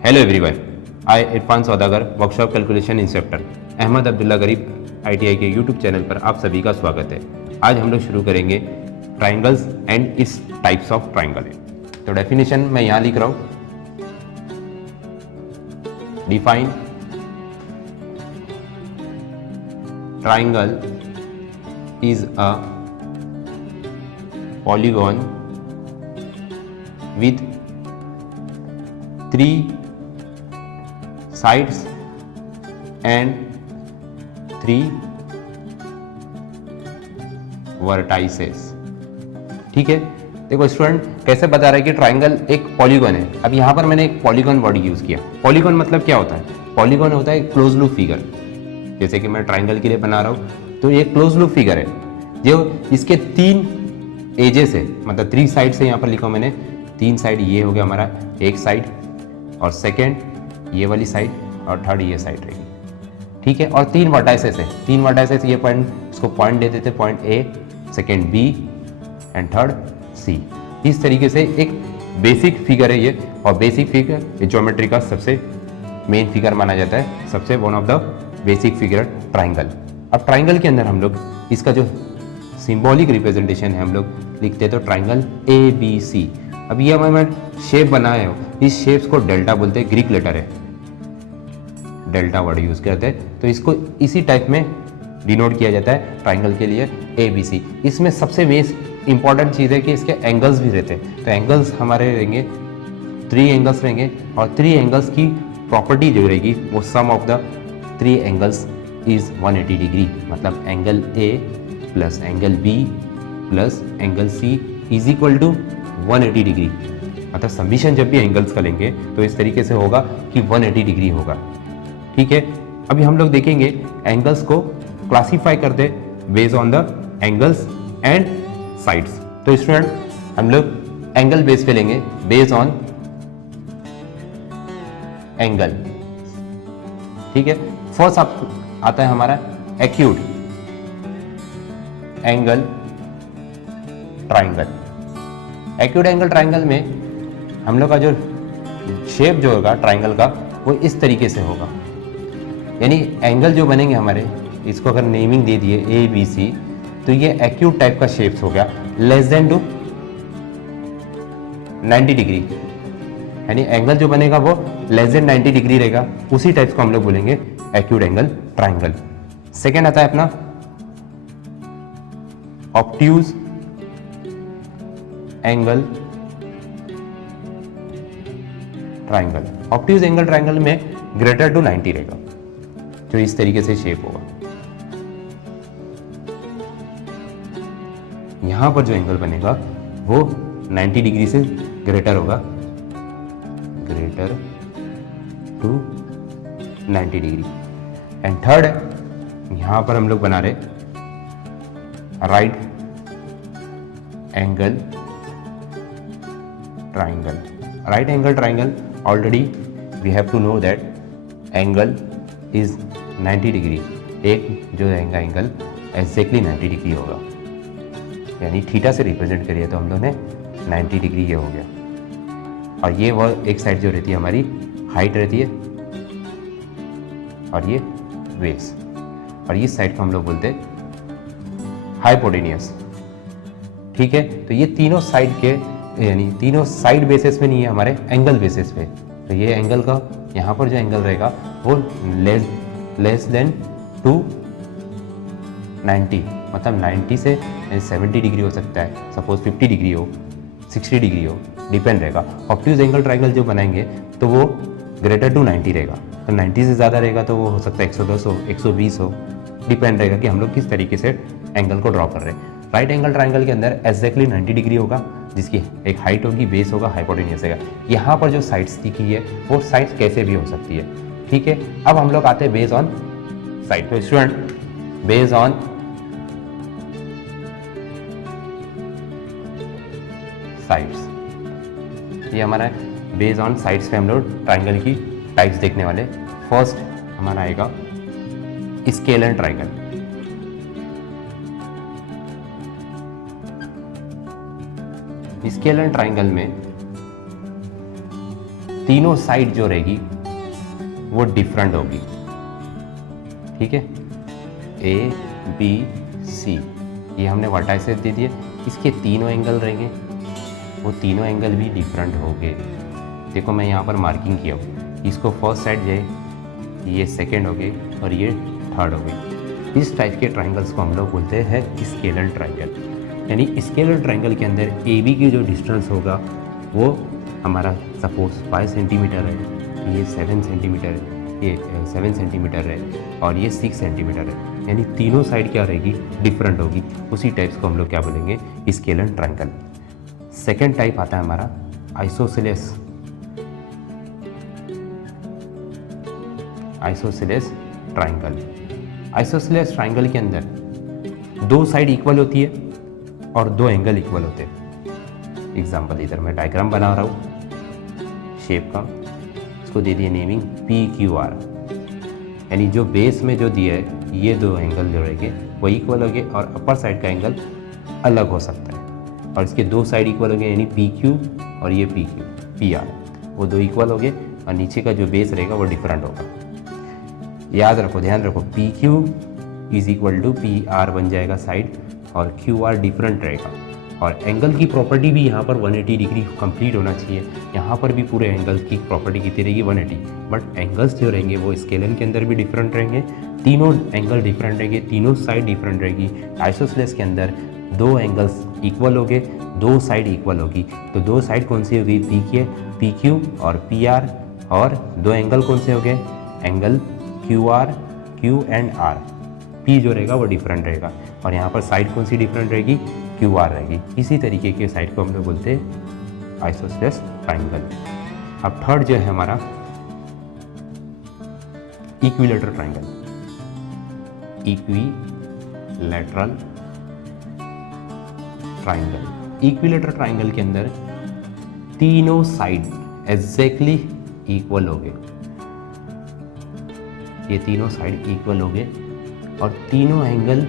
Hello everyone, I Irfan Saudagar, workshop calculation instructor Ahmad Abdullah Garib ITI के YouTube channel पर आप सभी का स्वागत है। आज हम लोग शुरू करेंगे ट्राइंगल्स एंड इस टाइप्स ऑफ ट्राइंगल। तो डेफिनेशन मैं यहाँ लिख रहा हूँ, define triangle is a polygon with 3 sides and 3 vertices। ठीक है, देखो स्टूडेंट कैसे बता रहा है कि ट्राइंगल एक पॉलीगॉन है। अब यहाँ पर मैंने एक पॉलीगॉन वर्ड यूज किया। पॉलीगॉन मतलब क्या होता है? पॉलीगॉन होता है क्लोज लूप फिगर। जैसे कि मैं ट्राइंगल के लिए बना रहा हूँ तो ये क्लोज लूप फिगर है जो इसके 3 एजेस है, मतलब 3 साइड से यहाँ पर लिखा मैंने 3 साइड। ये हो गया हमारा एक साइड, और सेकेंड ये वाली साइड, और थर्ड ये साइड रहेगी। ठीक है, और 3 वर्टाइसेस है। 3 वर्टाइसेस, ये पॉइंट, इसको पॉइंट दे देते, point A, second B and third C. इस तरीके से एक बेसिक फिगर है ये, और बेसिक फिगर ज्योमेट्री का सबसे मेन फिगर माना जाता है, सबसे one of the basic figure triangle. अब ट्राइंगल के अंदर हम लोग इसका जो सिंबॉलिक रिप्रेजेंटेशन है हम लोग लिखते हैं तो ट्राइंगल ए बी सी। अब ये मैं शेप बनाया हूँ, इस शेप्स को डेल्टा बोलते हैं, ग्रीक लेटर है, डेल्टा वर्ड यूज करते हैं। तो इसको इसी टाइप में डिनोट किया जाता है ट्राइंगल के लिए ए बी सी। इसमें सबसे बेस्ट इंपॉर्टेंट चीज़ है कि इसके एंगल्स भी रहते हैं। तो एंगल्स हमारे रहेंगे 3 एंगल्स रहेंगे, और 3 एंगल्स की प्रॉपर्टी जो रहेगी वो sum of the 3 angles is 180 degree. मतलब angle A plus angle B plus angle C is equal to 180 degree. मतलब समीशन जब भी एंगल्स का लेंगे तो इस तरीके से होगा कि 180 डिग्री होगा। ठीक है, अभी हम लोग देखेंगे एंगल्स को क्लासीफाई करते based on the angles and sides. तो स्टूडेंट हम लोग एंगल बेस पे लेंगे, बेस्ड ऑन एंगल। ठीक है, फर्स्ट आता है हमारा acute angle triangle. Acute angle triangle में हम लोग का जो शेप जो होगा ट्राइंगल का वो इस तरीके से होगा। यानी एंगल जो बनेंगे हमारे, इसको अगर नेमिंग दे दिए ए बी सी, तो ये एक्यूट टाइप का शेप्स हो गया, लेस देन टू 90 डिग्री। यानी एंगल जो बनेगा वो लेस देन 90 डिग्री रहेगा, उसी टाइप को हम लोग बोलेंगे एक्यूट एंगल ट्राइंगल। सेकेंड आता है अपना obtuse angle triangle. Obtuse angle triangle में ग्रेटर टू 90 रहेगा, जो इस तरीके से शेप होगा। यहां पर जो एंगल बनेगा वो 90 डिग्री से ग्रेटर होगा, greater to 90 degree. And third, यहां पर हम लोग बना रहे right angle triangle. Right angle triangle, already we have to know that angle is 90 degree. एक जो रहेगा एंगल एग्जैक्टली 90 डिग्री होगा, यानी थीटा से रिप्रेजेंट करिए तो हम लोग ने 90 डिग्री ये हो गया। और ये वह एक साइड जो रहती है हमारी हाइट रहती है, और ये बेस, और इस साइड को हम लोग बोलते हैं हाइपोटेनियस। ठीक है, तो ये तीनों साइड के, यानी तीनों साइड बेसिस पे नहीं है, हमारे एंगल बेसिस पे। तो ये एंगल का यहाँ पर जो एंगल रहेगा वो लेस देन टू 90, मतलब 90 से 70 डिग्री हो सकता है, सपोज 50 डिग्री हो, 60 डिग्री हो, डिपेंड रहेगा। ऑब्ट्यूज एंगल ट्राइंगल जो बनाएंगे तो वो ग्रेटर टू 90 रहेगा। तो 90 से ज़्यादा रहेगा तो वो हो सकता है 110 हो, 120 हो, डिपेंड रहेगा कि हम लोग किस तरीके से एंगल को ड्रॉ कर रहे हैं। राइट एंगल ट्राइंगल के अंदर एग्जैक्टली 90 डिग्री होगा, जिसकी एक हाइट होगी, बेस होगा, हाइपोटेनियस होगा। यहाँ पर जो साइड्स दिखी है वो साइड्स कैसे भी हो सकती है। ठीक है, अब हम लोग आते हैं बेस्ड ऑन साइड। तो स्टूडेंट बेस्ड ऑन साइड्स, ये हमारा बेस्ड ऑन साइड्स पे हम लोग ट्राइंगल की टाइप्स देखने वाले। फर्स्ट हमारा आएगा स्केलर ट्राइंगल। स्केलर ट्राइंगल में तीनों साइड जो रहेगी वो डिफरेंट होगी, ठीक है। ए बी सी ये हमने वर्टाइसेस दे दिए, इसके तीनों एंगल रहेंगे, वो तीनों एंगल भी डिफरेंट होंगे। देखो मैं यहाँ पर मार्किंग किया हूँ, इसको फर्स्ट साइड जाए, ये सेकेंड हो गई और ये थर्ड हो गई। इस टाइप के ट्राइंगल्स को हम लोग बोलते हैं स्केलर ट्राइंगल। यानी स्केलर ट्राइंगल के अंदर ए बी की जो डिस्टेंस होगा वो हमारा सपोज 5 सेंटीमीटर है, ये 7 सेंटीमीटर है, ये 7 सेंटीमीटर है और ये 6 सेंटीमीटर है। यानी तीनों साइड क्या रहेगी, डिफरेंट होगी। उसी टाइप्स को हम लोग क्या बोलेंगे, स्केलर ट्राइंगल। सेकेंड टाइप आता है हमारा isosceles. Isosceles triangle. Isosceles triangle के अंदर दो साइड इक्वल होती है और दो एंगल इक्वल होते हैं। एग्जाम्पल इधर मैं डायग्राम बना रहा हूँ शेप का, इसको दे दिए नेमिंग PQR। यानी जो बेस में जो दिया है ये दो एंगल जो रहेंगे वो इक्वल होंगे और अपर साइड का एंगल अलग हो सकता है, और इसके दो साइड इक्वल होंगे यानी PQ और ये PR, वो दो इक्वल होंगे और नीचे का जो बेस रहेगा वो डिफरेंट होगा। याद रखो, ध्यान रखो, PQ is equal to PR बन जाएगा साइड और QR डिफरेंट रहेगा। और एंगल की प्रॉपर्टी भी यहाँ पर 180 डिग्री कंप्लीट होना चाहिए। यहाँ पर भी पूरे एंगल की प्रॉपर्टी कितनी रहेगी, 180। बट एंगल्स जो रहेंगे वो स्केलर के अंदर भी डिफरेंट रहेंगे, तीनों एंगल डिफरेंट रहेंगे, तीनों साइड डिफरेंट रहेगी। आइसोसेलेस के अंदर दो एंगल्स इक्वल होंगे, दो साइड इक्वल होगी। तो दो साइड कौन सी होगी, PQ और PR, और दो एंगल कौन से हो गए, angle QR, Q and R। P जो रहेगा वो डिफरेंट रहेगा और यहाँ पर साइड कौन सी डिफरेंट रहेगी, QR रहेगी। इसी तरीके के साइड को हम लोग बोलते हैं आइसोसेलेस ट्राइंगल। अब थर्ड जो है हमारा equilateral triangle. Equilateral triangle. Equilateral triangle के अंदर तीनों साइड एग्जैक्टली इक्वल हो गए, ये तीनों साइड इक्वल हो गए और तीनों एंगल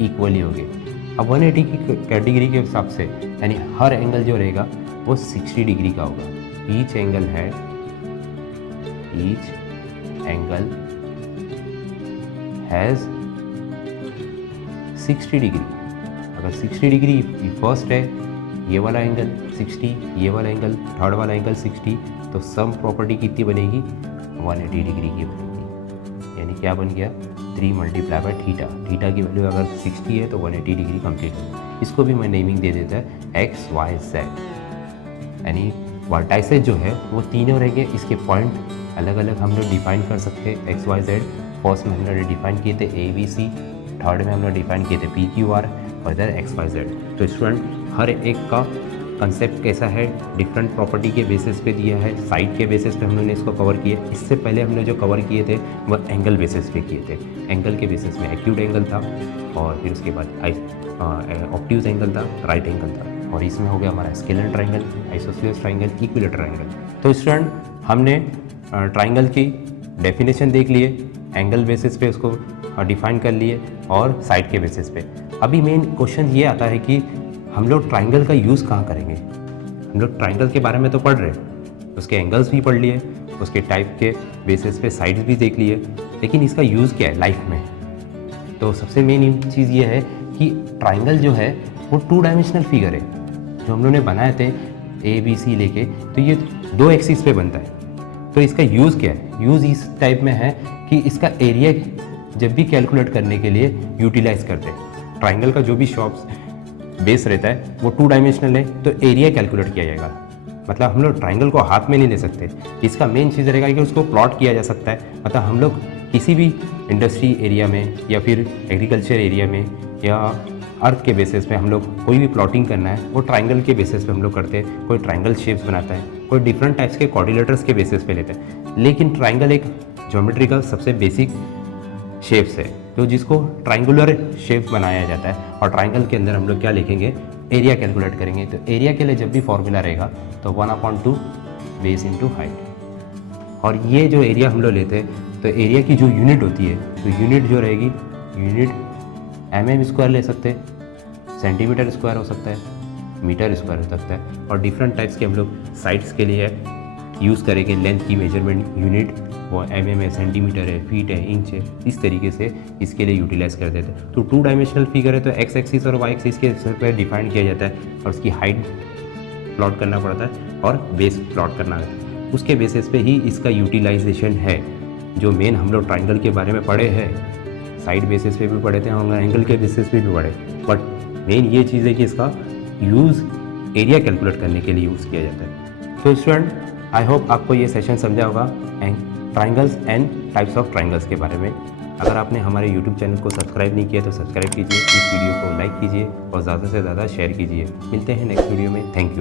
इक्वली हो गए। अब 180 की कैटेगरी के हिसाब से यानी हर एंगल जो रहेगा वो 60 डिग्री का होगा। Each angle has 60 degree. अगर 60 डिग्री फर्स्ट है, ये वाला एंगल 60, ये वाला एंगल, थर्ड वाला एंगल 60, तो सम प्रॉपर्टी कितनी बनेगी, 180 डिग्री की बनेगी। यानी क्या बन गया, 3 × थीटा। थीटा की वैल्यू अगर 60 है तो 180 डिग्री कंप्लीट होगी। इसको भी मैं नेमिंग दे देता है XYZ। यानी वर्टाइसेस जो है वो तीनों रहेंगे, इसके पॉइंट अलग अलग हम लोग डिफाइन कर सकते हैं। XYZ फर्स्ट में हमने डिफाइन किए थे ABC, थर्ड में हमने डिफाइन किए थे PQR और इधर XYZ। तो स्टूडेंट हर एक का कंसेप्ट कैसा है, डिफरेंट प्रॉपर्टी के बेसिस पे दिया है, साइड के बेसिस पे हम लोगों ने इसको कवर किया। इससे पहले हमने जो कवर किए थे वो एंगल बेसिस पे किए थे। एंगल के बेसिस में एक्यूट एंगल था और फिर उसके बाद ऑब्ट्यूज एंगल था, राइट एंगल था, और इसमें हो गया हमारा scalar triangle, isosceles triangle, equilateral triangle. तो स्टूडेंट हमने ट्राइंगल की डेफिनेशन देख लिए, एंगल बेसिस पे उसको डिफाइन कर लिए और साइड के बेसिस पे। अभी मेन क्वेश्चन ये आता है कि हम लोग ट्राइंगल का यूज़ कहाँ करेंगे। हम लोग ट्राइंगल के बारे में तो पढ़ रहे हैं, उसके एंगल्स भी पढ़ लिए, उसके टाइप के बेसिस पे साइड्स भी देख लिए, लेकिन इसका यूज़ क्या है लाइफ में। तो सबसे मेन चीज़ ये है कि ट्राइंगल जो है वो 2 डायमेंशनल फिगर है जो हम लोगों ने बनाए थे ABC लेके, तो ये 2 एक्सिस पे बनता है। तो इसका यूज़ क्या है, यूज़ इस टाइप में है कि इसका एरिया जब भी कैलकुलेट करने के लिए यूटिलाइज करते हैं। ट्राइंगल का जो भी शॉप्स बेस रहता है वो 2 डायमेंशनल है, तो एरिया कैलकुलेट किया जाएगा। मतलब हम लोग ट्राइंगल को हाथ में नहीं ले सकते, इसका मेन चीज़ रहेगा कि उसको प्लॉट किया जा सकता है। मतलब हम लोग किसी भी इंडस्ट्री एरिया में या फिर एग्रीकल्चर एरिया में या अर्थ के बेसिस पे हम लोग कोई भी प्लॉटिंग करना है वो ट्राइंगल के बेसिस पे हम लोग करते हैं। कोई ट्राइंगल शेप्स बनाता है, कोई डिफरेंट टाइप्स के कोऑर्डिनेटर्स के बेसिस पे लेते हैं। लेकिन ट्राइंगल एक ज्योमेट्री का सबसे बेसिक शेप्स है तो जिसको ट्राइंगुलर शेप बनाया जाता है। और ट्राइंगल के अंदर हम लोग क्या लिखेंगे, एरिया कैलकुलेट करेंगे। तो एरिया के लिए जब भी फॉर्मूला रहेगा तो 1/2 बेस इंटू हाइट। और ये जो एरिया हम लोग लेते हैं तो एरिया की जो यूनिट होती है, तो यूनिट जो रहेगी, यूनिट mm² ले सकते हैं, सेंटीमीटर² हो सकता है, मीटर² हो सकता है, और डिफरेंट टाइप्स के हम लोग साइड्स के लिए है यूज़ करेंगे लेंथ की मेजरमेंट यूनिट, वो mm है, सेंटीमीटर है, फीट है, इंच है, इस तरीके से इसके लिए यूटिलाइज़ कर देते हैं। तो 2 डायमेंशनल फिगर है तो एक्स एक्सिस और वाई एक्सिस के पर डिफाइन किया जाता है और उसकी हाइट प्लॉट करना पड़ता है और बेस प्लॉट करना है। उसके बेसिस पे ही इसका यूटिलाइजेशन है। जो मेन हम लोग ट्राइंगल के बारे में पढ़े हैं, साइड बेसिस पे भी पढ़े थे और एंगल के बेसिस पे भी पढ़े, बट मेन ये चीज़ है कि इसका यूज़ एरिया कैलकुलेट करने के लिए यूज़ किया जाता है। तो स्टूडेंट, आई होप आपको ये सेशन समझा होगा triangles and types of triangles के बारे में। अगर आपने हमारे यूट्यूब चैनल को सब्सक्राइब नहीं किया तो सब्सक्राइब कीजिए, इस वीडियो को लाइक कीजिए और ज़्यादा से ज़्यादा शेयर कीजिए। मिलते हैं नेक्स्ट वीडियो में। Thank you.